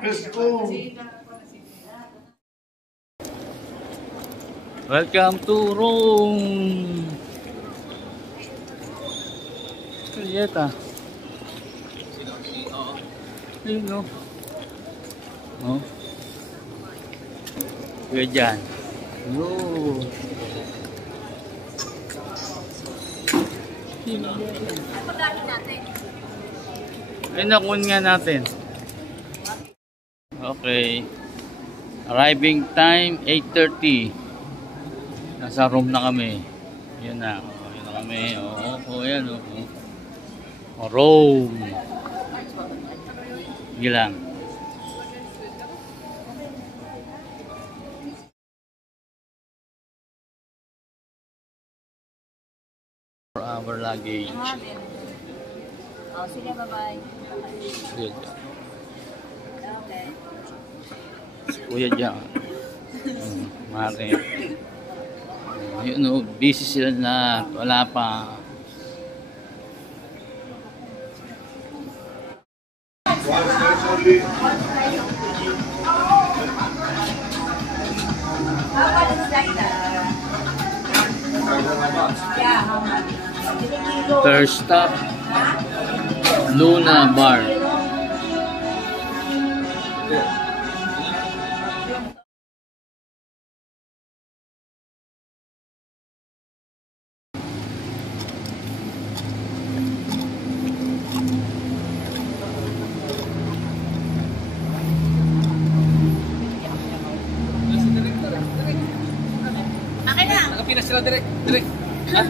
Let's go. Welcome to Rome. Julieta. Ayun no. Oh. Kaya dyan. Yo. Pagkain natin. Ay, nakuha nga natin. Okay. Arriving time 8:30. Nasa room na kami. Yun na. Yun na kami. Oo, yan. Rome. Sige lang. For our luggage. Oh, sige, bye-bye. Good. Okay. Kuya dyan. Mare. Yun o, busy sila na. Wala pa. First stop, Luna Bar. Akin na. Nakapinas sila direct. Ha?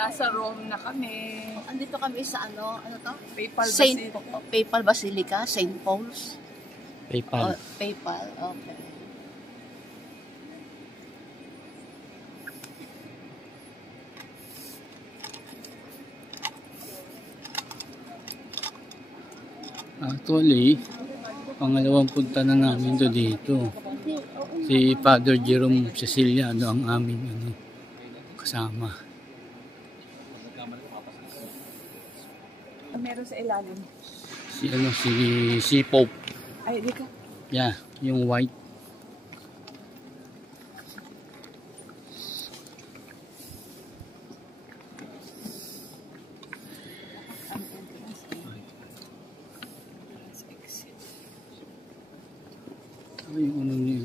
Nasa Rome na kami. Andito kami sa ano to? Papal Saint Basilica. Papal Basilica, Saint Paul's. PayPal. PayPal, okay. Actually, pangalawang punta na namin dito. Si Father Jerome Ceciliano ang aming kasama. Meron sa ilalim. Si Pope. Ay, di ka. Yeah, yung white. Ay, ano niya.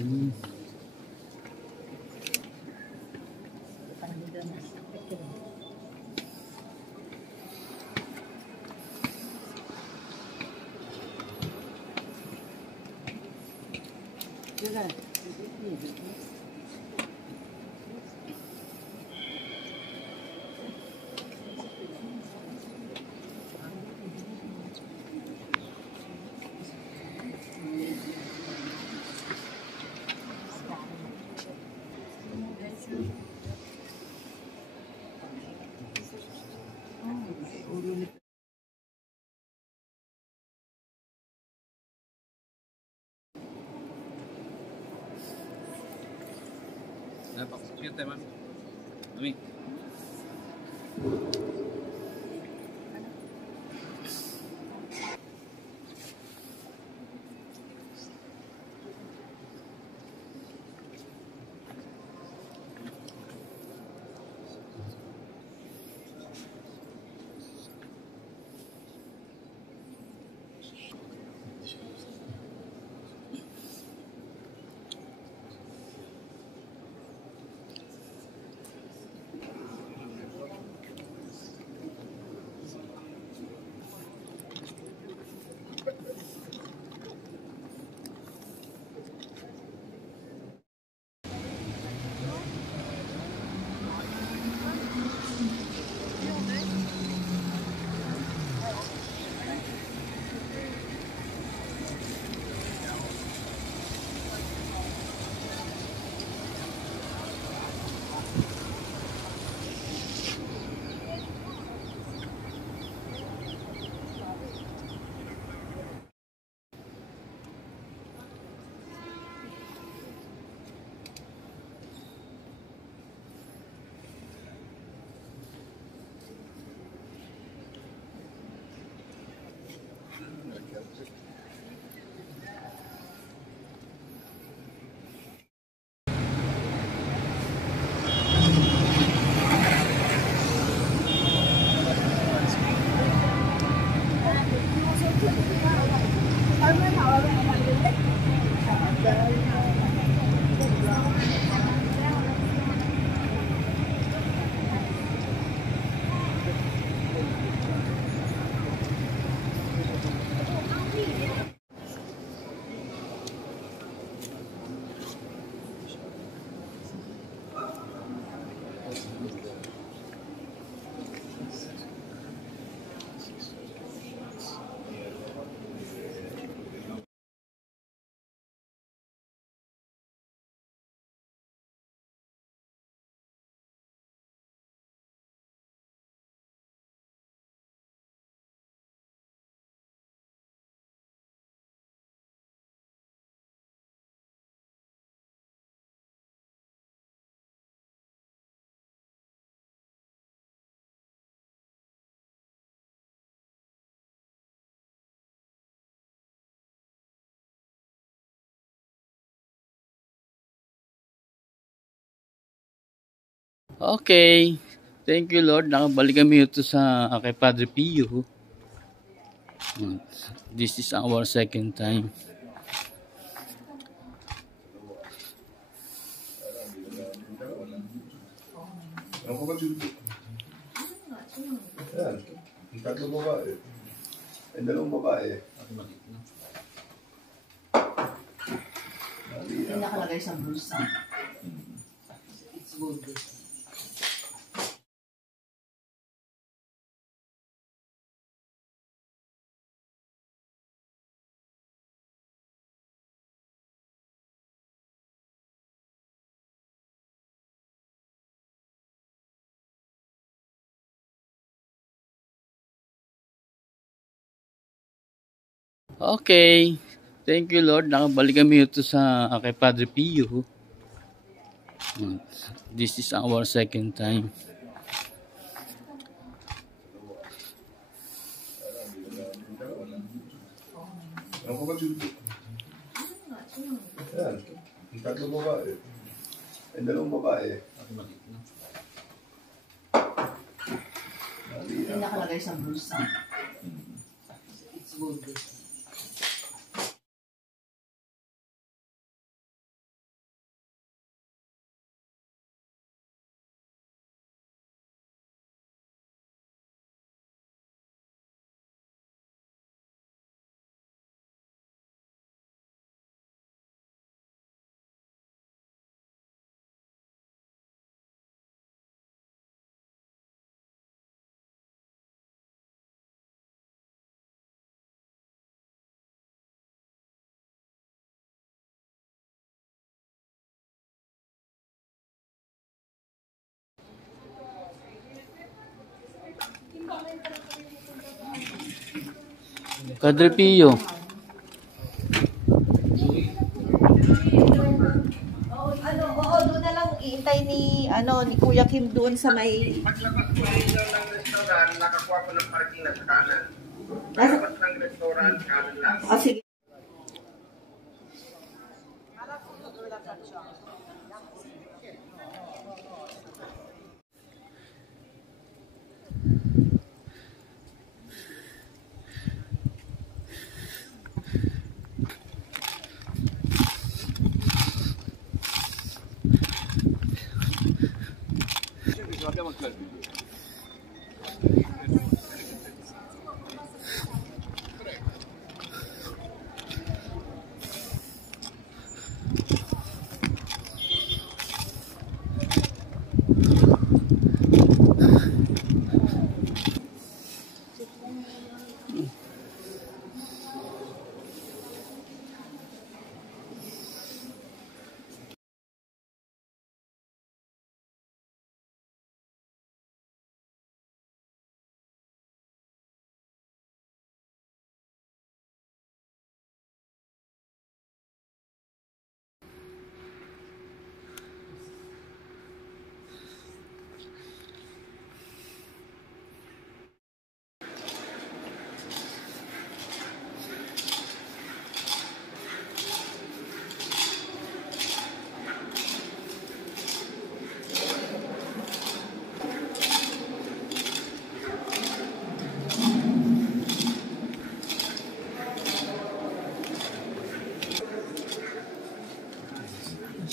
Okay. Thank you, Lord. Nakabalik kami ito sa kay Padre Pio. This is our second time. Ano ko ba dito? Ayan. Ang tatlong babae. Ay, dalawang babae. Yung nakalagay sa bulsa. It's good. Okay. Thank you, Lord. Nakabalik kami ito sa kay Padre Pio. This is our second time. Ano ko ba dito? Ayan. Ang tatlong babae. Ay, dalawang babae. Yung nakalagay sa bulsa. It's good. Padre Pio. Oo, doon na lang iintay ni Kuya Kim doon sa may Paglabas ko dito ng restaurant, nakakuha ko ng parking na sa kanan. nasa, Paglabas ng restaurant, kanan lang. sige.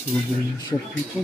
Sobrang shop ito.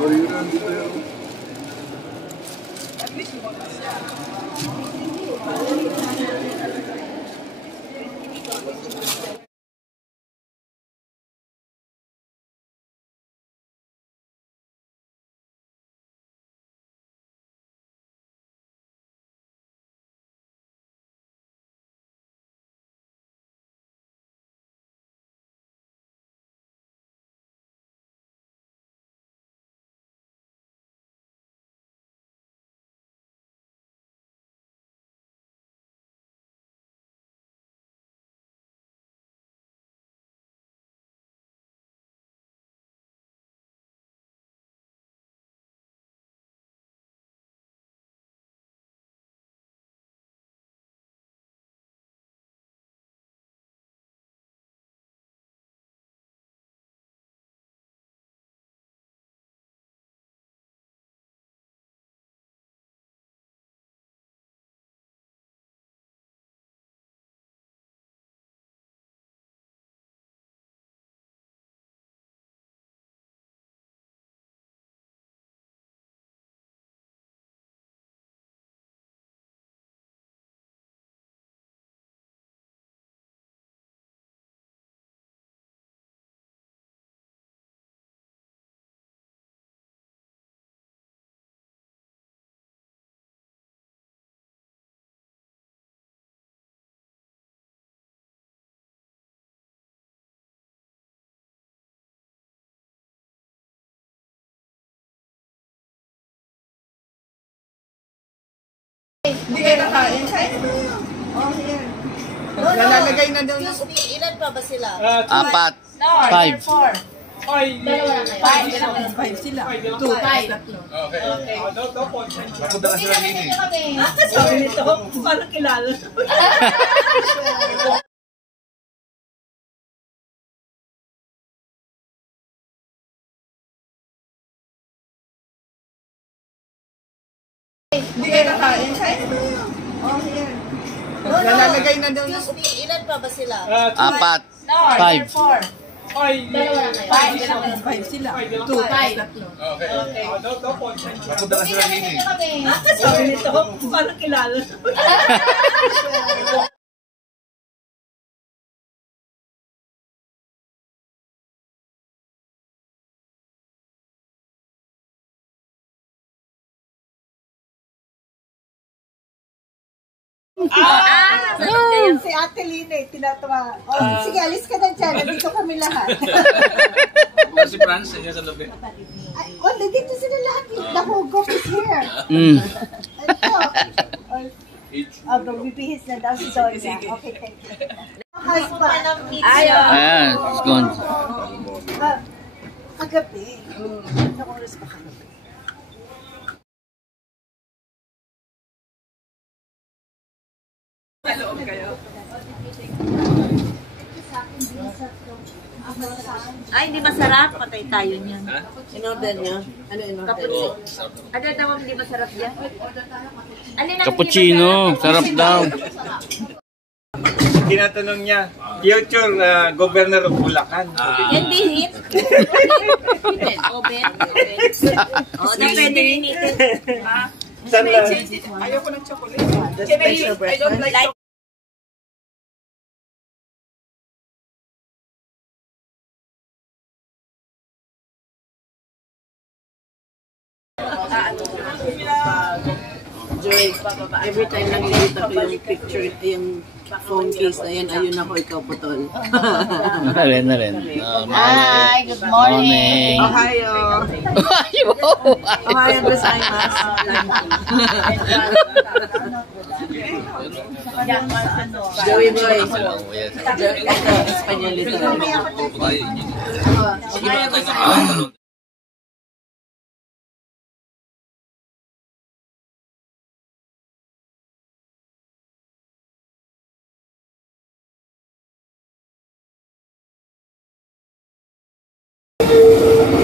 Original dito yung Hindi kayo nakain. Oh, here. Nalalagay na daw yung... Excuse me, ilan pa ba sila? 4, 5. Five sila. Two. Tatlo. Okay. napunta na sila nini. Sabi nito, parang kilala. Hindi kayo nakain. Oh, here. Nalalagay na daw yung... Excuse me, ilan pa ba sila? 4, 5. Five sila. Two. Tatlo. Okay. Napunta na sila nini. Sabi nito, parang kilala. Si Ate Lina, tinatawa. Oh, sige, alis ka na dyan. Nandito kami lahat. Si Franz, niya sa lobby. Oh, nandito sila lahat. The whole group is here. Ito. Bibihis na daw si Donya. Okay, thank you. Husband. Ayan, it's gone. Kagabi. Sa oras pa kagabi. Ay, hindi masarap. Patay tayo niyan. In-order niya? Ano in-order? Ano daw ang hindi masarap yan? Alin ang Cappuccino, sarap daw. Tinatanong niya, future governor of Bulacan. yan bihit. Oven. O, na pwede initin. Ayoko ng chocolate. I don't like chocolate. Joy, every time nakikita ko yung picture, yung phone case na yan, ayun ako, ikaw putol. Ren na rin. Hi, good morning. Ohio. Ohio gozaimasu. Joey boy. Ito, Espanyol ito.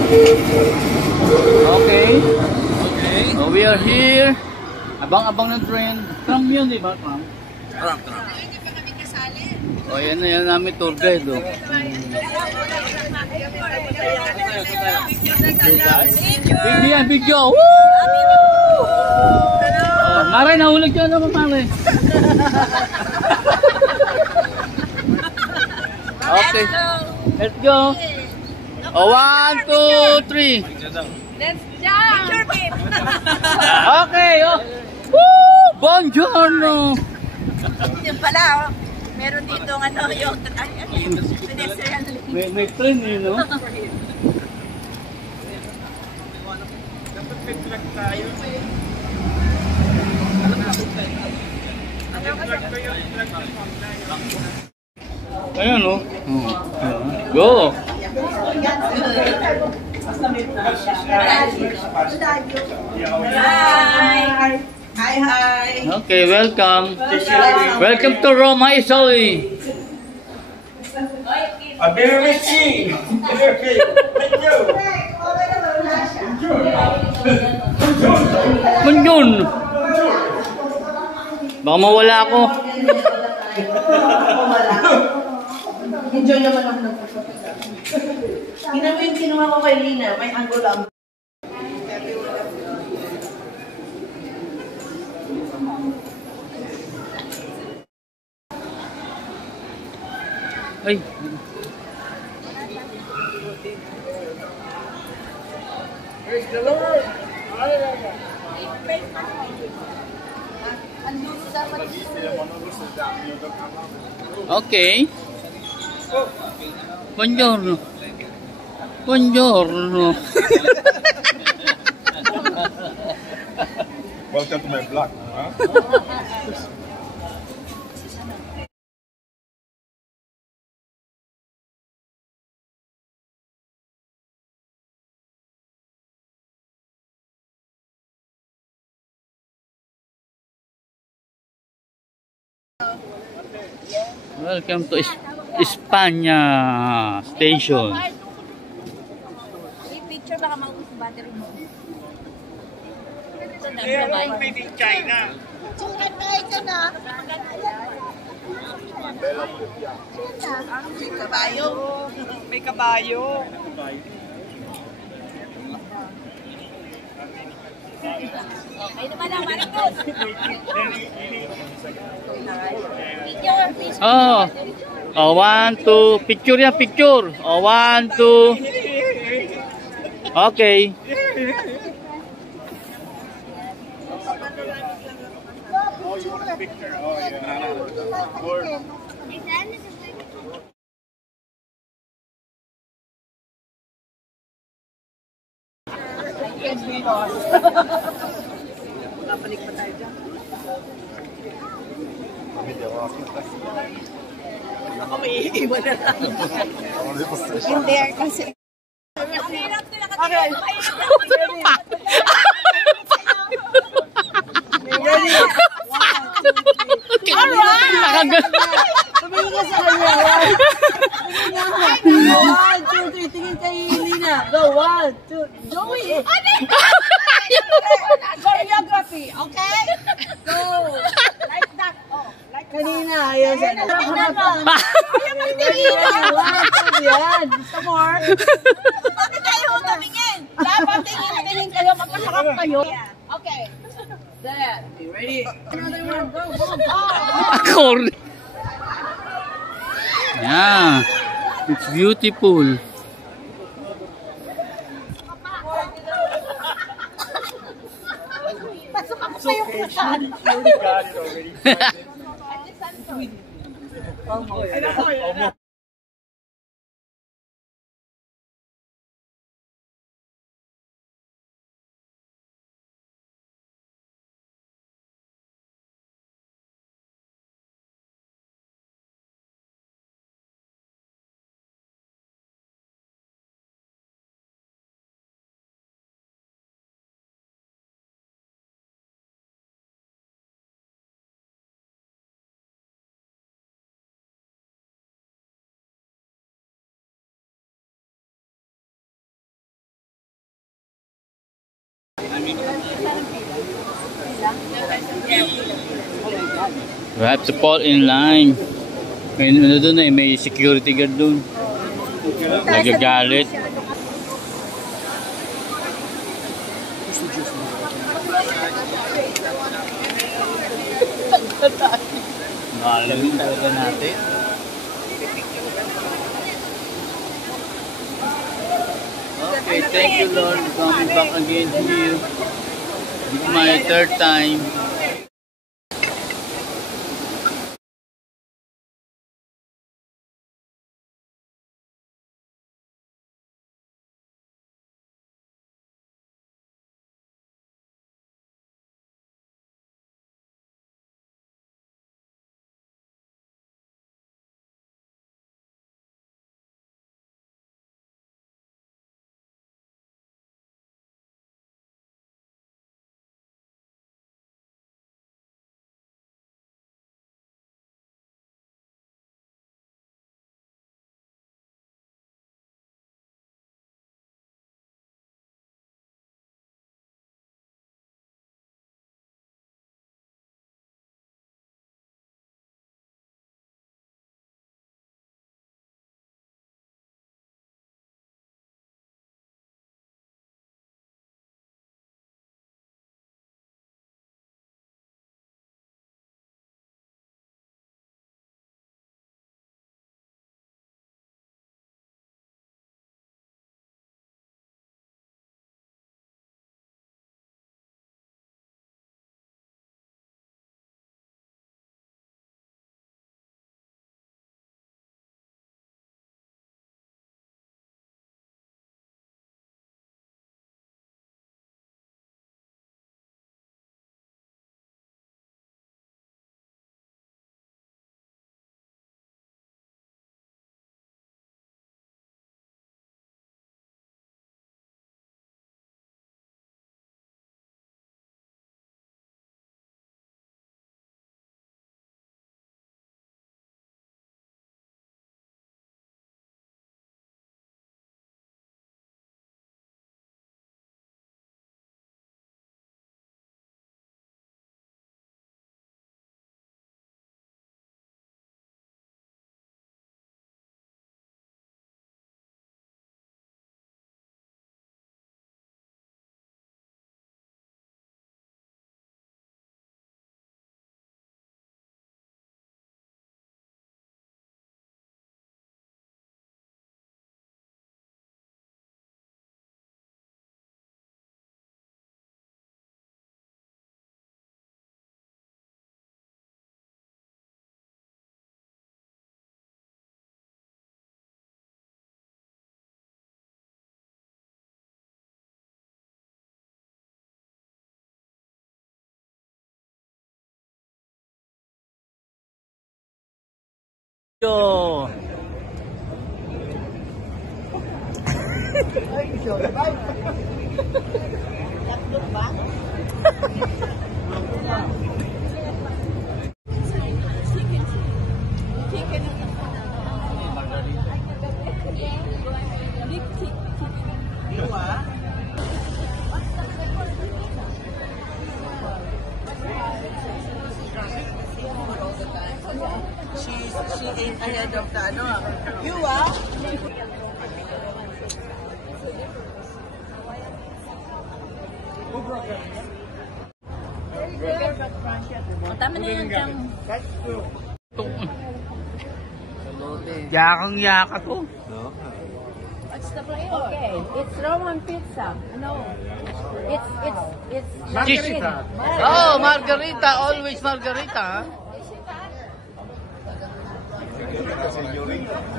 Okay. Okay. So we are here. Abang-abang ng trend. Tram yun, di ba? Tram. O, yan na yan namin tour guide. Oh. Video yan, video. Woo! Oh, Maray, nahulog yun naman, Maray. Okay. Let's go. Oh, 1, 2, 3. Let's jump! Okay. Oh. Woo! Buongiorno. Yung pala, meron dito yung pedestrian lane. May train eh, no? Ayan, no? Go! Hi! Hi! Okay, welcome. Welcome to Rome, Italy. Arrivederci! Thank you! Bunyon! Baka mawala ako. Enjoy naman ako ng pagpapagod. Tingnan mo yung kinuha ko kay Lina, may angulo ang Ay. Okay. Buongiorno. Buongiorno. Welcome to my vlog. Huh? Welcome to Espanya Station. I-picture baka maubos yung battery mo. Ito na, babae. Made in China. May kabayo. Okay naman ang Marcos. Picture, please. Oh. Oh, 1, 2. Picture yan, picture. Oh, 1, 2. Okay. Kapalik pa tayo dyan. Ako may iiwan na lang. Hindi, kasi Ang hirap nila kasi. Tumingin ka sa kanya. Tumingin ka. 1, 2, 3. Tingin kay Lina. Go, 1, 2. Joey! choreography, okay? Go! Like that, oh. Like Kanina, ayaw sa Ayaw mo tingin! 1, 2, yan. Gusto more? Bakit tayo tumingin? Dapat tingin kayo, magkasarap kayo. Okay. There. Okay, ready? Another one. Go, go. Corny. Yeah. It's beautiful. Pasok ako sa'yo kung saan. We have to fall in line. May ano doon eh, may security guard doon. Nagagalit. Mahalawin talaga natin. Okay, thank you Lord. Coming back again here. This is my third time. Yo. She ain't ahead of the ano. You are? Tama na yan, Jam. Yakang-yaka to. What's the flavor? Okay, it's Roman pizza. No, it's Margarita. Oh, margarita. Always margarita. Huh?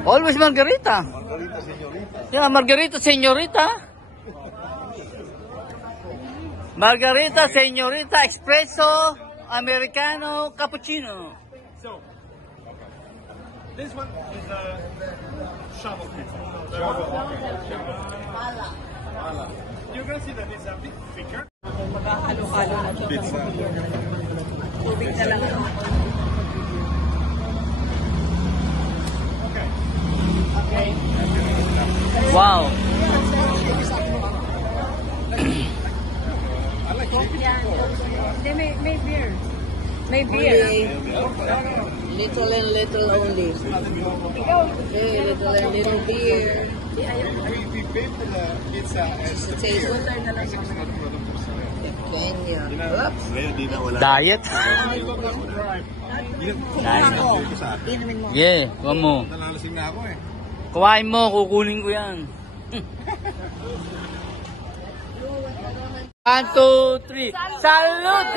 Always margarita. Margarita, señorita. Yeah, margarita, señorita. Margarita, señorita, espresso, americano, cappuccino. So, this one is a shovel pizza. You're gonna see that it's a bit thicker. Maghahalo-halo na ito. Pizza. Tubig na lang. Okay. Wow. Hindi, may beer. May beer. Little and little only. Okay, little and little beer. We paid for the pizza as the beer. Kenya. Oops. Diet? Yeah, kuha mo. Nalalasing na ako eh. Kuhain mo, kukunin ko yan. 1, 2, 3. Salute!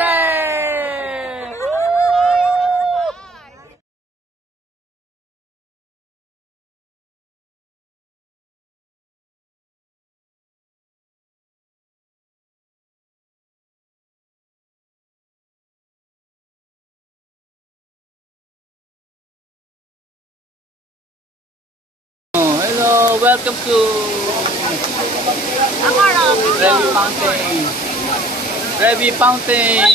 Hello, welcome to Trevi Fountain. Trevi Fountain.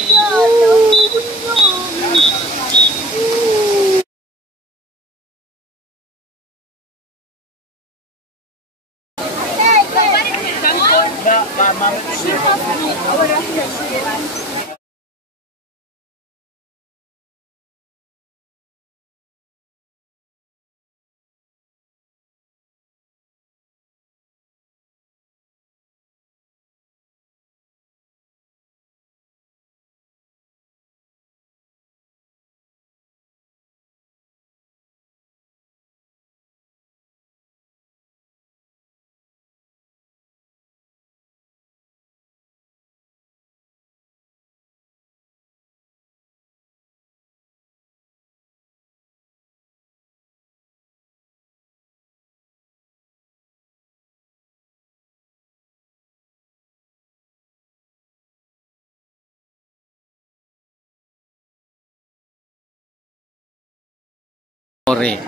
Ore.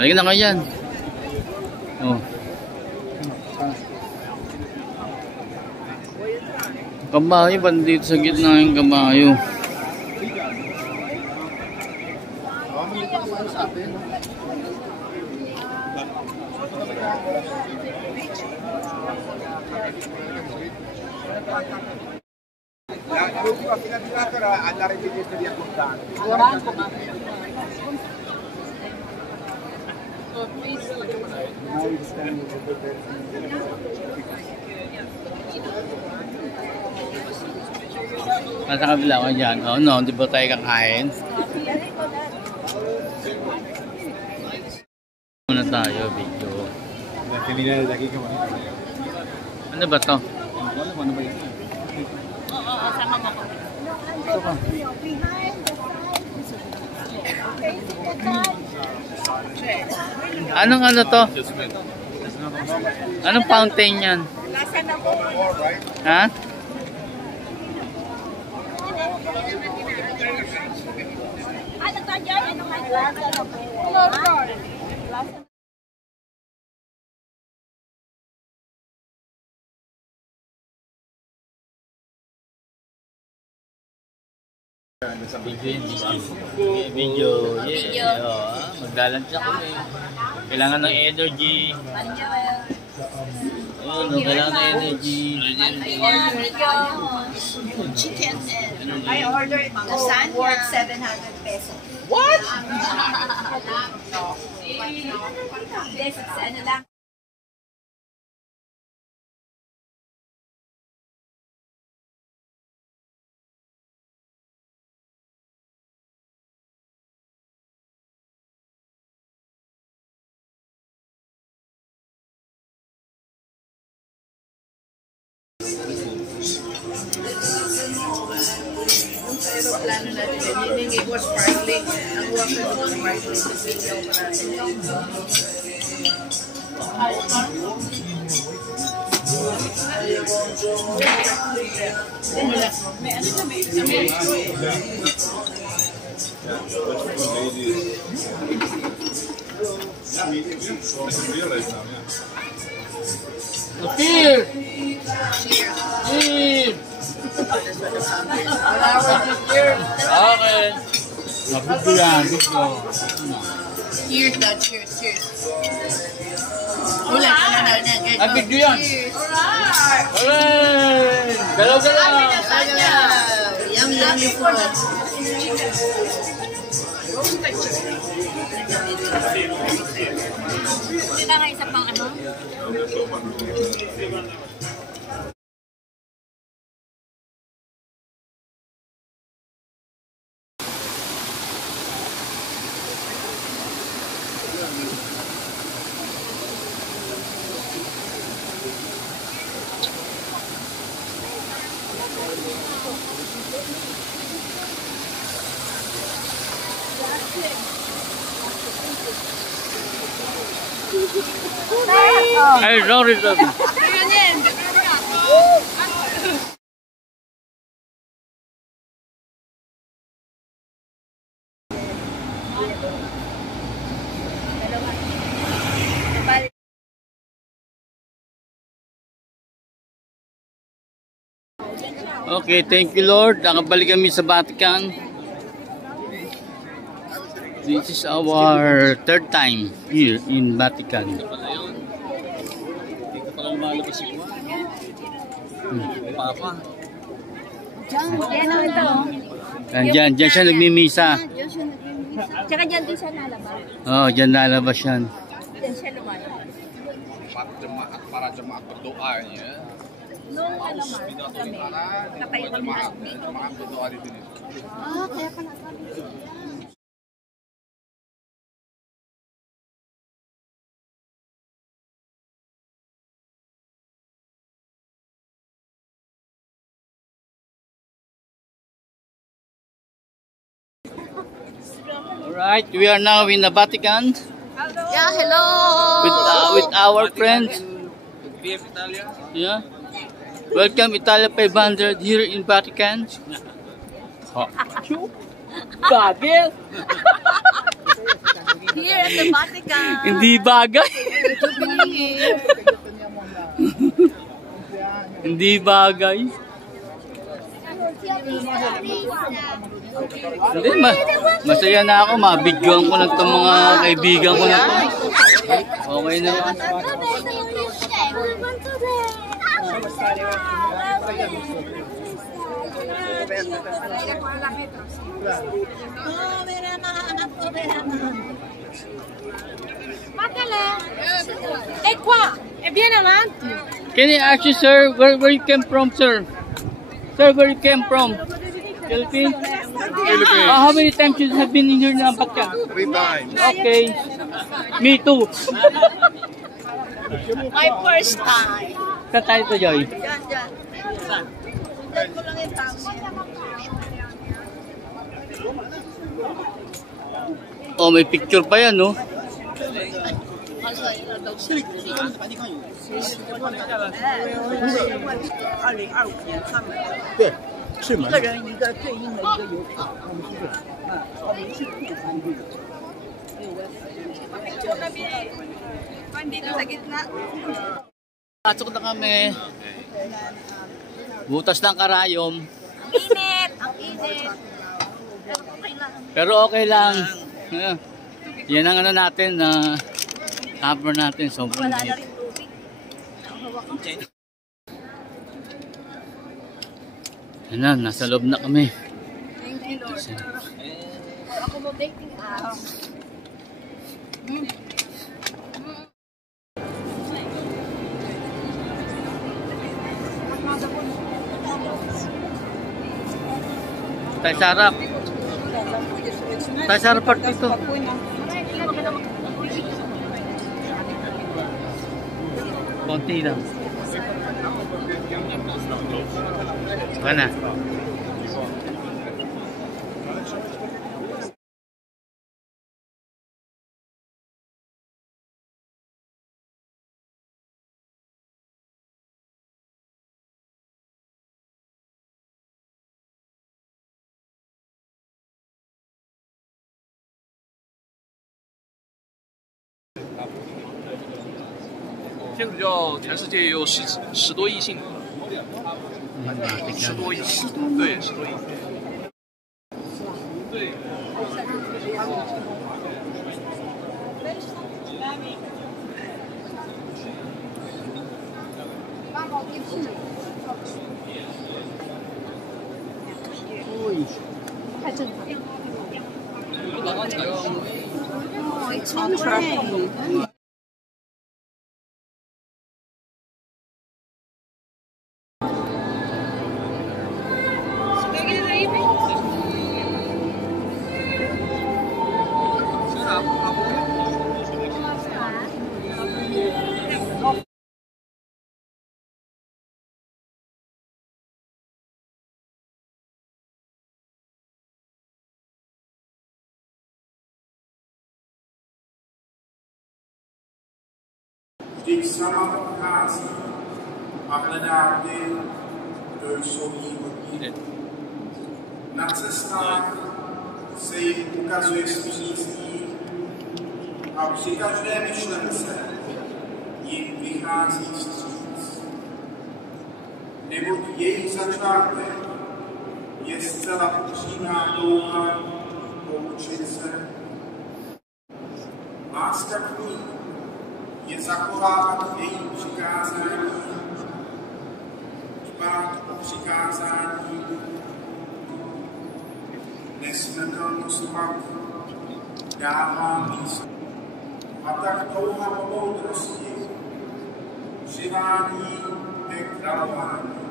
Halika na kayo yan. Oh. Kabayo, bandito sa gitna yung kabayo. L'ultima finalizzata era andare in biglietteria contante. Nasa kabila ko dyan. Oh no, di ba tayo kakain? Muna tayo, video. Ano ba to? Ano ba yun? Oo, sama mo ko. Ito ka. Anong ano to? Anong fountain yan? Ha? Ano to dyan? Ano nga dyan? Video. Yeah. Maglalunch ako eh. Kailangan ng energy. Ayun, kailangan ng energy. Chicken and I ordered lasagna worth 700 pesos. What? This is ano lang. Aeroplano natin. Hindi it was sparkling. Ang water was sparkling. Cheers! Cheers! Okay. Nabito yan, bito. Cheers daw, cheers, cheers. Ulit, ano na, Ay, video yan. Alright! Galaw-galaw! Yummy food. Hindi na nga isa pang ano? Ay, sorry. Okay, thank you Lord. Nakabalik kami sa Vatican. This is our third time here in Vatican. Diyan siya nagmimisa. Tsaka dyan din siya nalabas. Oh, diyan lalabas yan. Dyan siya lumalabas. Para jemaat berdoa ya. Nung ano man, kami, katayo kami na dito. Berdoa di sini. Kaya pala kami. Alright, we are now in the Vatican. Yeah, hello! With our friends. Yeah. Welcome Italia 500 here in Vatican. Bagay. Here at the Vatican. Hindi bagay. To be here. Hindi bagay. Hindi, masaya na ako. Mabidyoan ko na itong mga kaibigan ko na ito. Okay na yan. E qua! E vieni avanti! Can I ask you, sir, where you came from, sir? Sir, where you came from? Philippines? Philippines. How many times you have been in here na Vatican? 3 times. Okay. Me too. My first time. Saan tayo to, Joy? Dyan. Dyan ko lang yung tao niya. Oh, may picture pa yan, no? Dito sa gitna. Pasok na kami. Butas ng karayom. Ang init! Ang init! Pero okay lang. Yeah. Yan ang ano natin na cover natin. Sobrang Wala na hit. rin tubig. Yan na, nasa loob na kami. Thank you, Lord. For accommodating us. Tayo sa harap. Tayo sa harap part dito. Konti lang. Saka na.天主教全世界也有10多亿信徒，10多亿，对，10多亿。对。Oh, it's on tray. Vždyť sama odchází a hledá ty, kdo jsou jí hodní. Na cestách se jim ukazuje smíření a při každé myšlence jim vychází vstříc. Neboť její začátek je zcela upřímná touha poučit se. Láska k ní je zachovávat její přikázání, dbát o přikázání, nesmrtelnost pak dává místo. A tak touha po moudrosti přivádí ke králování.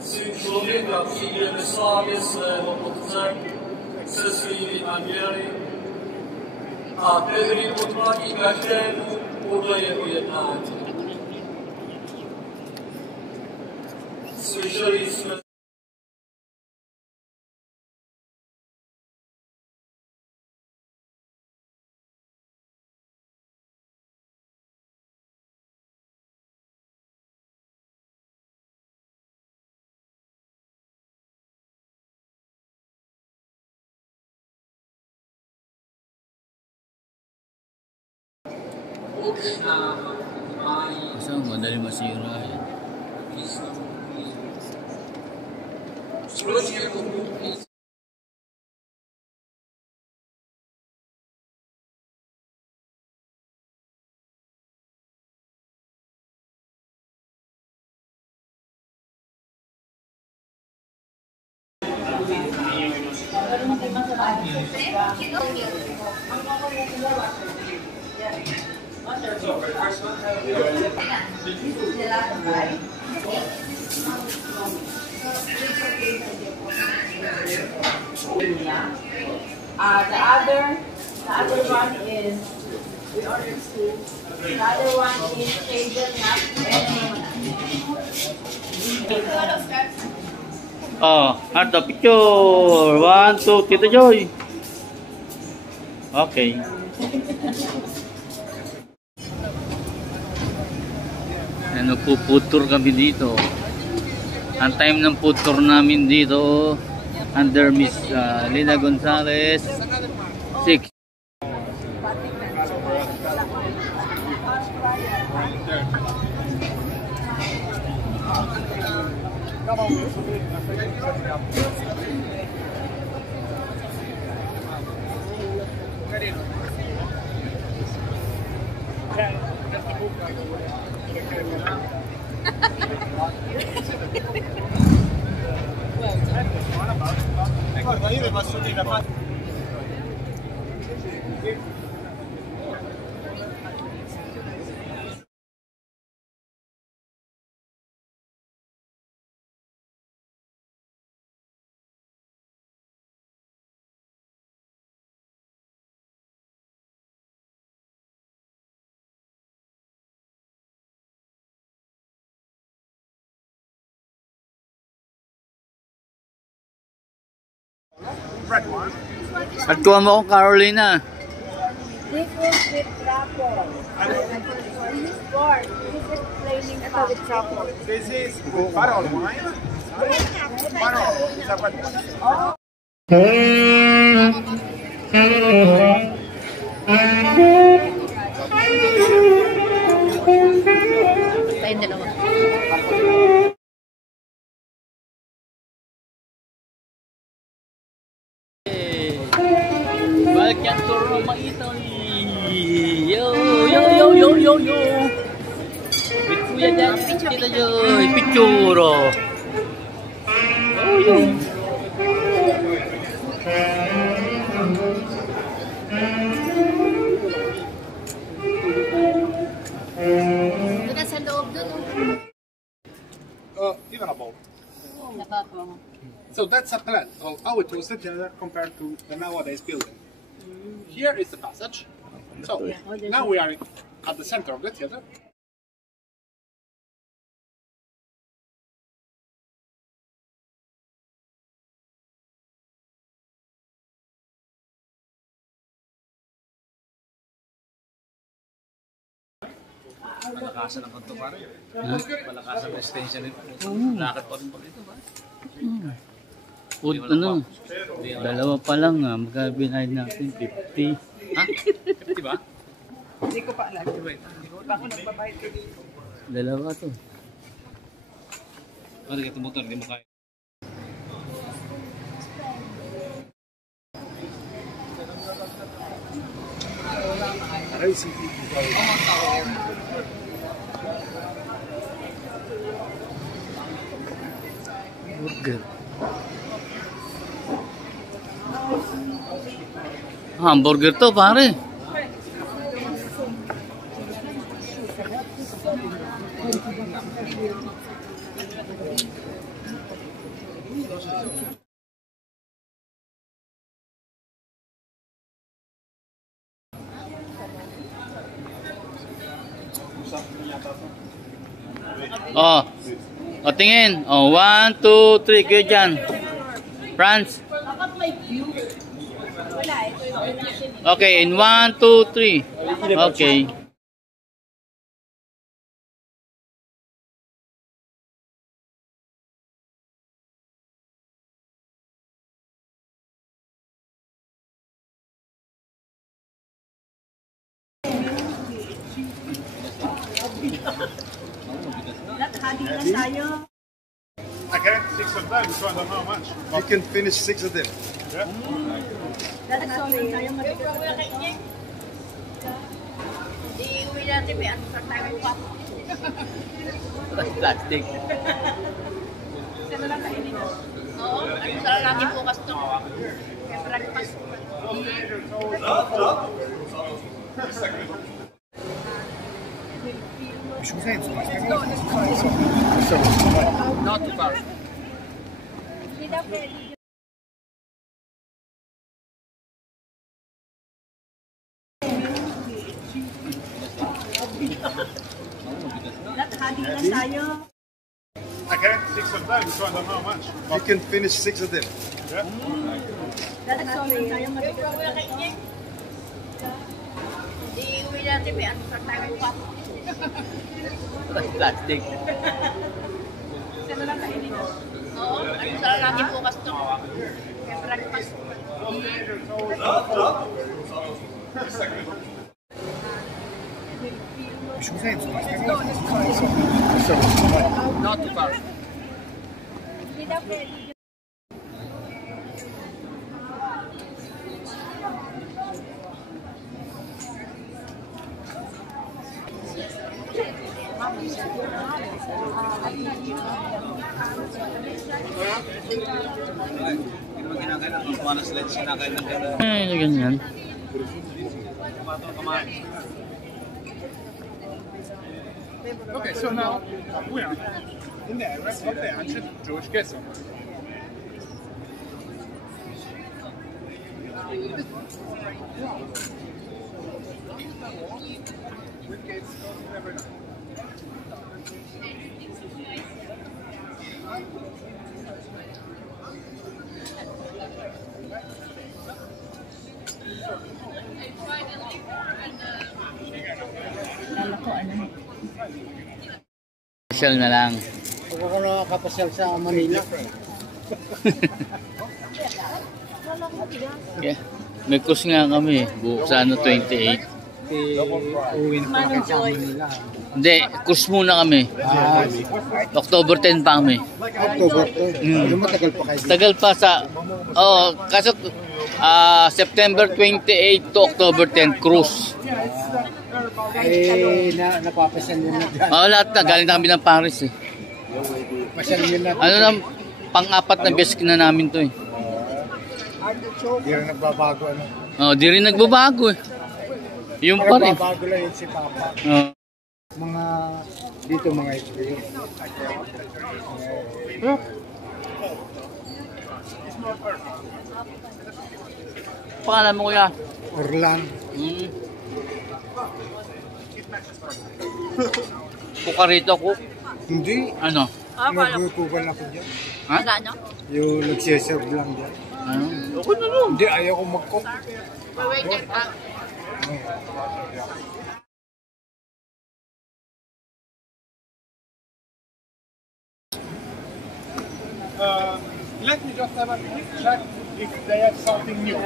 Syn člověka přijde ve slávě svého Otce se svými anděli a tehdy odplatí každému podle jeho jednání. Slyšeli jsme Kasi madali masira yan. The other one is we ordered two. The other one is hazelnut and Oh, heart of picture. 1, 2, Tito Joy. Okay. Ano po, food tour kami dito. Ang time ng food tour namin dito under Miss Lina Gonzalez 6. At kuha mo akong Carolina. this is with truffle. This is pork. This is flaming pot with truffle. This is Barol wine. Barol, is that what? Tayong dalawa. Welcome to Roma, Italy. Yo, yo, yo, yo, yo, yo. With Kuya Jan, Tita Joy, Pichuro. Yo, yo. Doon sa loob doon. Even a bowl. So that's a plan of how it was together compared to the nowadays building. Here is the passage. So now we are at the center of the theater. Palakasan ang kanto pare. Palakasan ang extension nito. Lakad pa rin po dito ba? Food, ano? Dalawa pa lang nga. Magkabinayad natin 50. Ha? 50 ba? Hindi ko pa alam. Bako nagbabayad ko dito. Dalawa to. Ano ito motor? Hindi mo kaya. Burger. Hamburger to pare. Oh. O tingin. Oh, 1, 2, 3. Kuya dyan. France. Okay, in 1, 2, 3. Okay. Okay, 6 of them, so I don't know how much. You can finish 6 of them. Yeah. Iuwi natin, may ano sa tayo pa. Plastic. Oo, ano sa natin bukas to. Kaya breakfast. Not too far. Okay, 6 of them, so I don't know how much. You can finish 6 of them. Yeah. Iuwi natin, may ano sa tayo pa. Plastic. Oo, ano sa natin bukas to. Kaya breakfast. Not too far. Eh, ganyan. Okay, so now we are in the area of the ancient Jewish castle. With gates open every night. Pasyal na lang. Huwag ako nakakapasyal sa Manila. Yeah. May cruise nga kami, sa ano, 28. Uwin pa kasama nila. Hindi, cruise muna kami. October 10 pa kami. October 10? Matagal pa kayo? Tagal pa sa... kaso September 28 to October 10, cruise. Napapasal yun na dyan. Lahat na. Galing na kami ng Paris eh. Pasal yun na. Ano na, pang-apat na beses na namin to eh. Di rin nagbabago ano? Di rin nagbabago eh. Yung pa rin. Nagbabago lang yun si Papa. Mga, dito mga ito. Pangalan mo kuya? Orlan. Pukarito ko. Hindi. Ano? Nagkukuban ako dyan. Ha? Ano? Yung nagsiserve lang dyan. Ako na lang. Hindi, ayaw ko mag-cook. Wait, Let me just have a quick check if they have something new.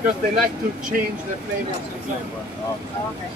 Because they like to change the flavors. Okay.